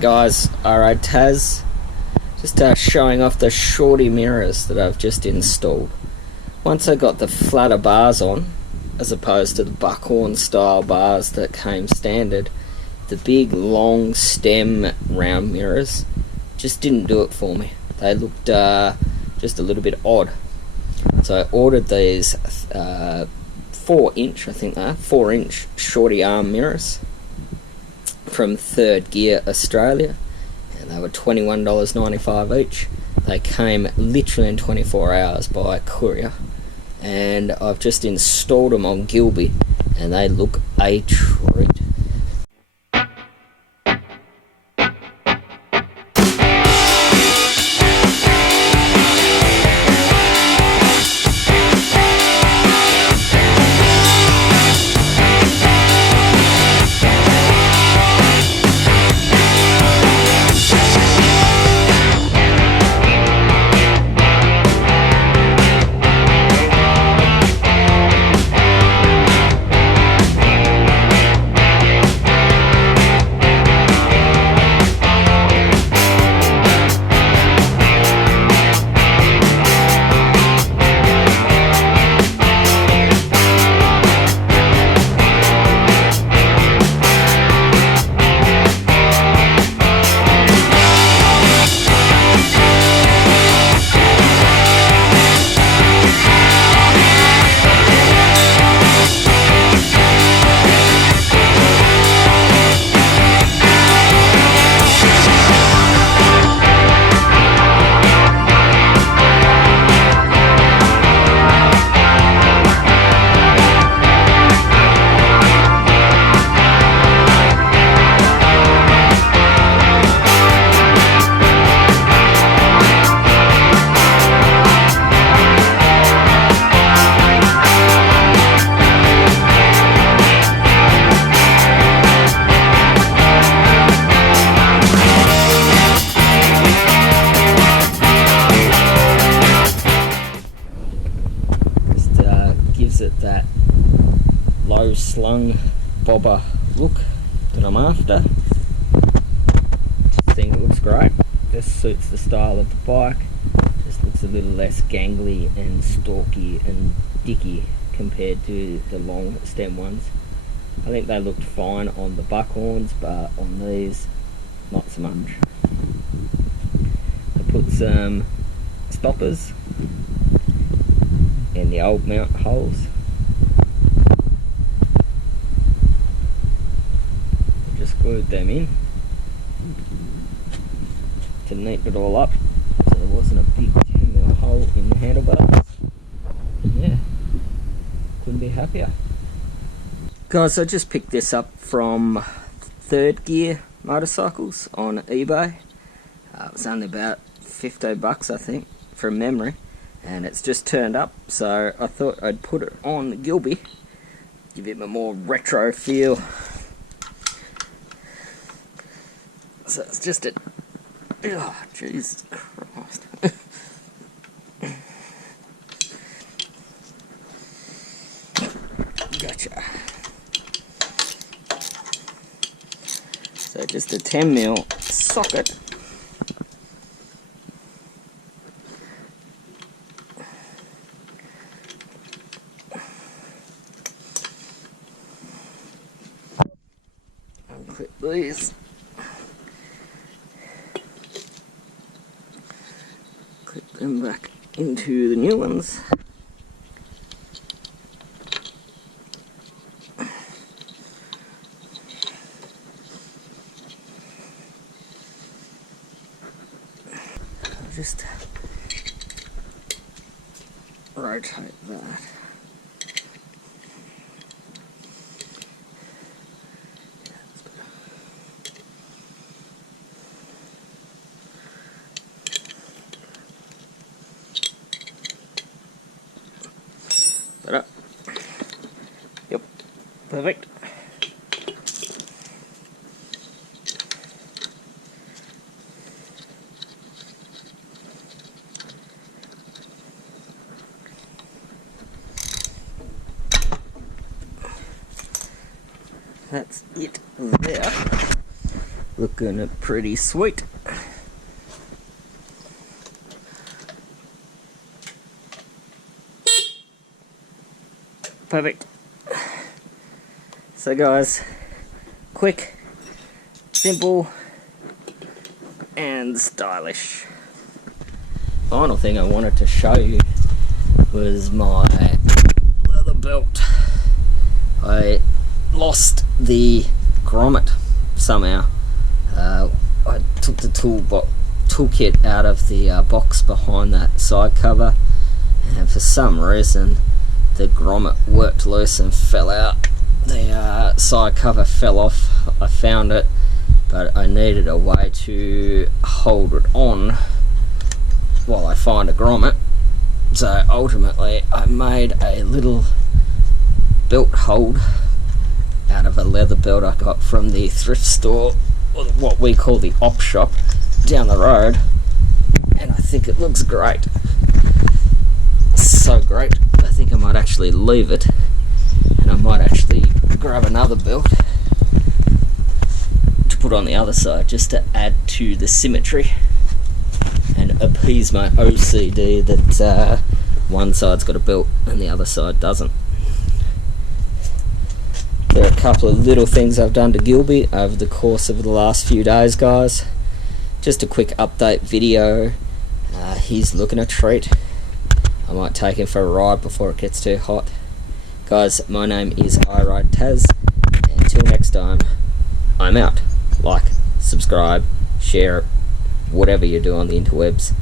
G'day guys, alright Taz, just showing off the shorty mirrors that I've just installed. Once I got the flatter bars on, as opposed to the buckhorn style bars that came standard, the big long stem round mirrors just didn't do it for me. They looked just a little bit odd. So I ordered these 4-inch, I think they are, 4-inch shorty arm mirrors from Third Gear Australia, and they were $21.95 each. They came literally in 24 hours by courier, and I've just installed them on Gilby and they look a treat. Gives it that low slung bobber look that I'm after. This thing looks great. This suits the style of the bike. Just looks a little less gangly and stalky and dicky compared to the long stem ones. I think they looked fine on the buckhorns, but on these, not so much. I put some stoppers in the old mount holes. I just glued them in to neaten it all up so there wasn't a big 10mm hole in the handlebars. Yeah, couldn't be happier. Guys, I just picked this up from Third Gear Motorcycles on eBay. It was only about $50 I think, from memory. And it's just turned up, so I thought I'd put it on the Gilby, give it a more retro feel. So it's just a, oh Jesus Christ. Gotcha. So just a 10mm socket. Clip these, clip them back into the new ones. I'll just rotate that. That up. Yep, perfect. That's it there. looking pretty sweet. Perfect. So guys, quick, simple, and stylish. Final thing I wanted to show you was my leather belt. I lost the grommet somehow. I took the toolkit out of the box behind that side cover, and for some reason the grommet worked loose and fell out. The side cover fell off. I found it, but I needed a way to hold it on while I find a grommet. So ultimately I made a little belt hold out of a leather belt I got from the thrift store, or what we call the op shop, down the road, and I think it looks great. So great, I think I might actually leave it, and I might actually grab another belt to put on the other side just to add to the symmetry and appease my OCD that one side's got a belt and the other side doesn't. There are a couple of little things I've done to Gilby over the course of the last few days, guys. Just a quick update video. He's looking a treat. I might take him for a ride before it gets too hot. Guys, my name is iRideTaz. Until next time, I'm out. Like, subscribe, share it, whatever you do on the interwebs.